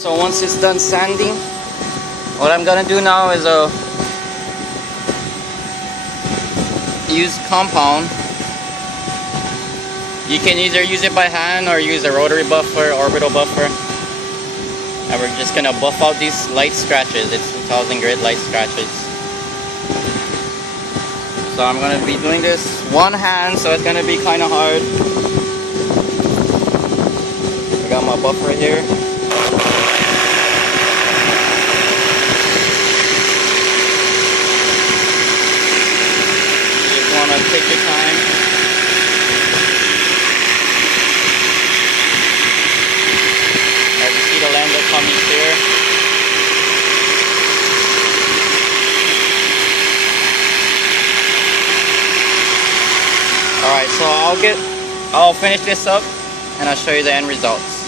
So once it's done sanding, what I'm gonna do now is use compound. You can either use it by hand or use a rotary buffer, orbital buffer. And we're just gonna buff out these light scratches. It's 2000 grit light scratches. So I'm gonna be doing this one hand, so it's gonna be kind of hard. I got my buffer here. You just wanna take your time. The lens coming clear. Alright, so I'll finish this up and I'll show you the end results.